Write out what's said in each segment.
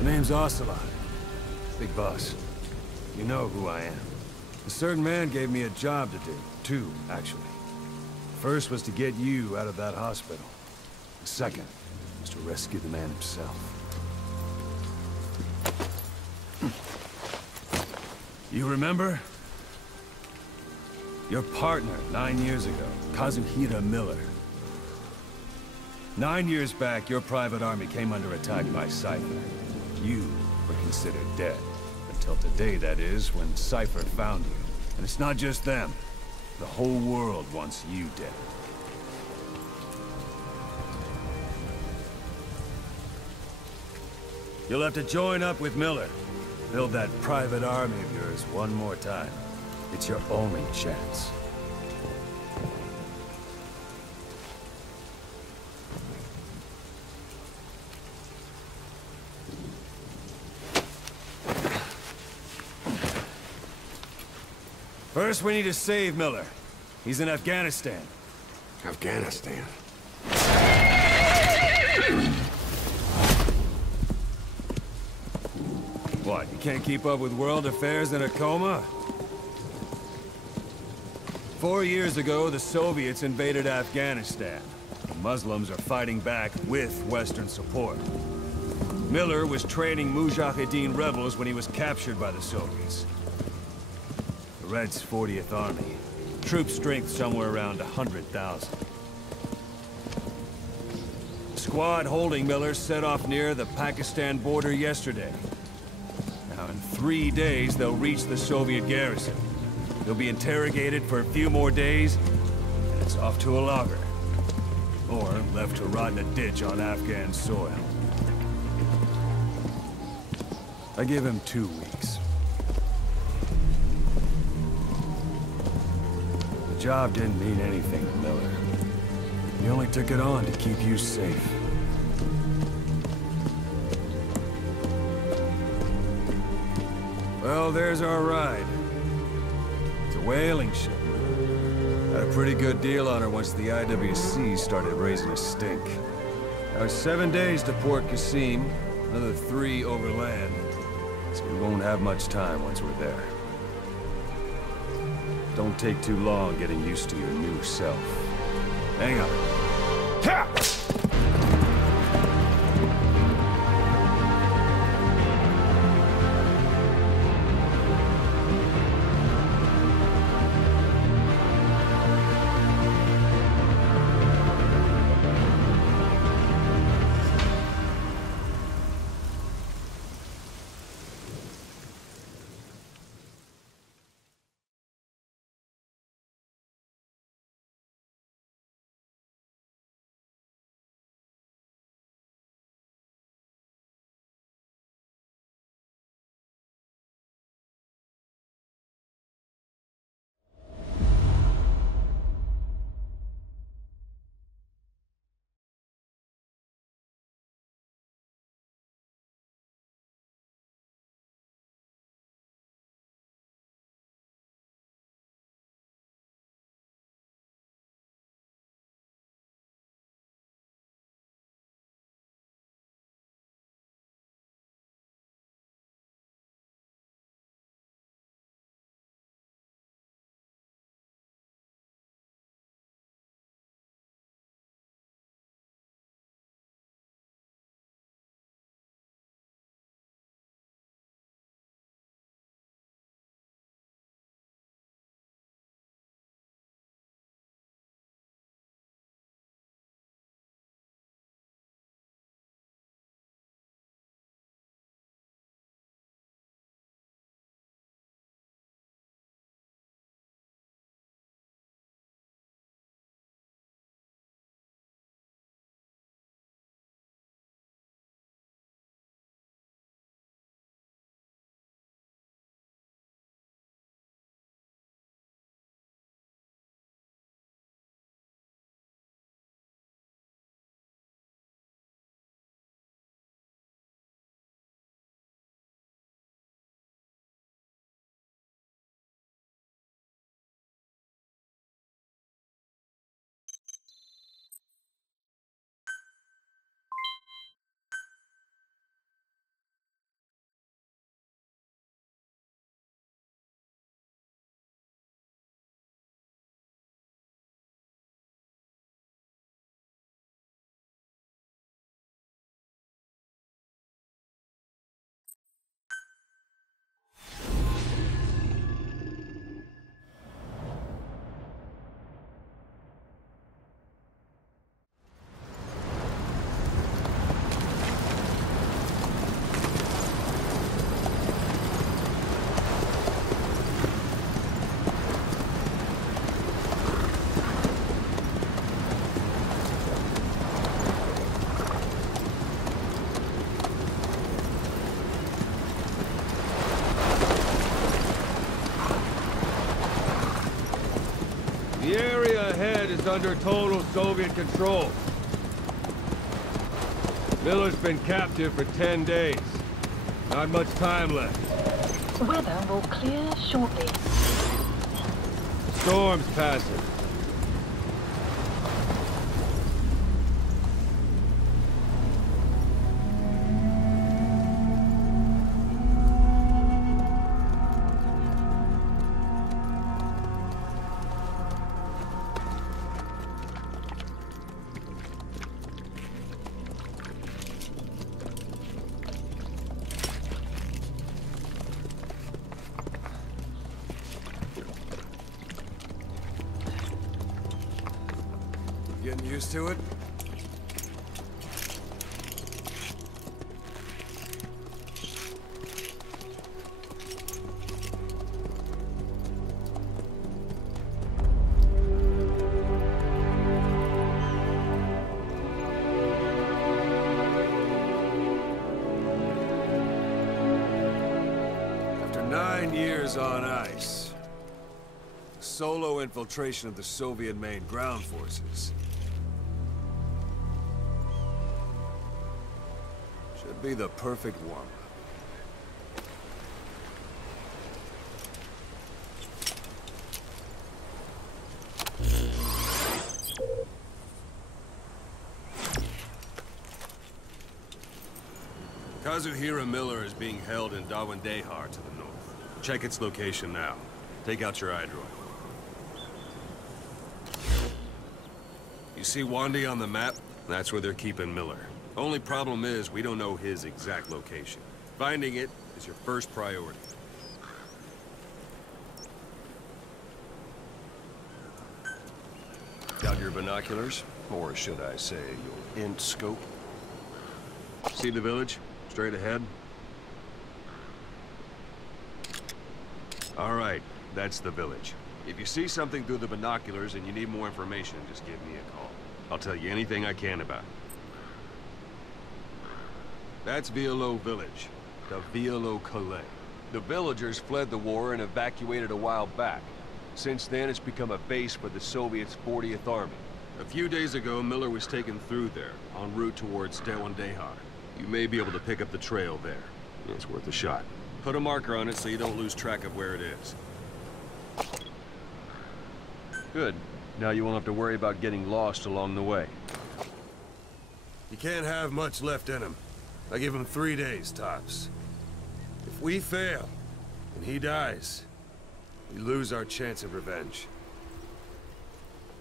The name's Ocelot. Big boss. You know who I am. A certain man gave me a job to do. Two, actually. First was to get you out of that hospital. The second was to rescue the man himself. You remember? Your partner 9 years ago, Kazuhira Miller. 9 years back, your private army came under attack by Cypher. You were considered dead. Until today, that is, when Cypher found you. And it's not just them. The whole world wants you dead. You'll have to join up with Miller. Build that private army of yours one more time. It's your only chance. First, we need to save Miller. He's in Afghanistan. Afghanistan? What, you can't keep up with world affairs in a coma? 4 years ago, the Soviets invaded Afghanistan. The Muslims are fighting back with Western support. Miller was training Mujahideen rebels when he was captured by the Soviets. The Reds' 40th Army. Troop strength somewhere around 100,000. The squad holding Miller set off near the Pakistan border yesterday. Now, in 3 days, they'll reach the Soviet garrison. They'll be interrogated for a few more days, and it's off to a lager. Or left to rot in a ditch on Afghan soil. I give him 2 weeks. The job didn't mean anything to Miller. He only took it on to keep you safe. Well, there's our ride. It's a whaling ship. Had a pretty good deal on her once the IWC started raising a stink. Now it's 7 days to Port Qasim, another 3 overland. So we won't have much time once we're there. Don't take too long getting used to your new self. Hang on. Ha! is under total Soviet control. Miller's been captive for 10 days. Not much time left. Weather will clear shortly. Storm's passing. Getting used to it? After 9 years on ice, solo infiltration of the Soviet main ground forces should be the perfect warm-up. Kazuhira Miller is being held in Dawandehar to the north. Check its location now. Take out your iDroid. You see Wandi on the map? That's where they're keeping Miller. Only problem is, we don't know his exact location. Finding it is your first priority. Got your binoculars? Or should I say, your int scope? See the village? Straight ahead? All right, that's the village. If you see something through the binoculars and you need more information, just give me a call. I'll tell you anything I can about it. That's Violo Village, the Violo Calais. The villagers fled the war and evacuated a while back. Since then, it's become a base for the Soviets' 40th Army. A few days ago, Miller was taken through there, en route towards Dawandehar. You may be able to pick up the trail there. It's worth a shot. Put a marker on it so you don't lose track of where it is. Good. Now you won't have to worry about getting lost along the way. You can't have much left in him. I give him 3 days, tops. If we fail, and he dies, we lose our chance of revenge.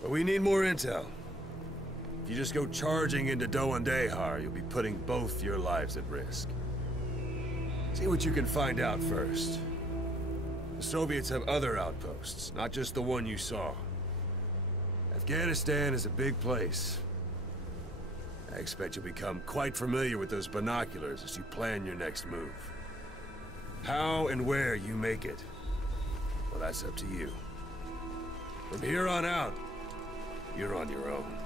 But we need more intel. If you just go charging into Dawandehar, you'll be putting both your lives at risk. See what you can find out first. The Soviets have other outposts, not just the one you saw. Afghanistan is a big place. I expect you'll become quite familiar with those binoculars as you plan your next move. How and where you make it, well, that's up to you. From here on out, you're on your own.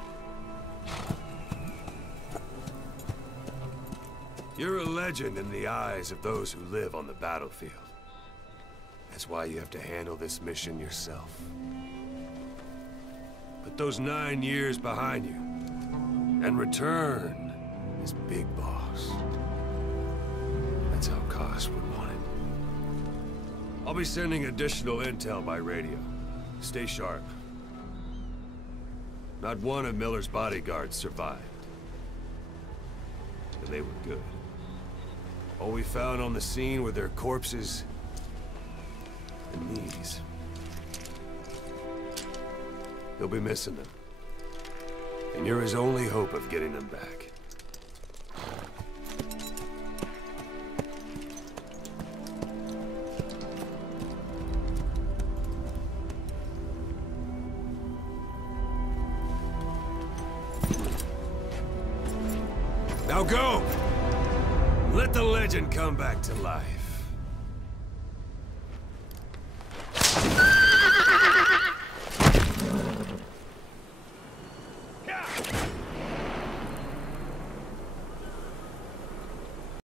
You're a legend in the eyes of those who live on the battlefield. That's why you have to handle this mission yourself. Put those 9 years behind you, and return as Big Boss. That's how Koss would want it. I'll be sending additional intel by radio. Stay sharp. Not one of Miller's bodyguards survived. And they were good. All we found on the scene were their corpses and knees. You'll be missing them. And you're his only hope of getting them back. Now go! Let the legend come back to life.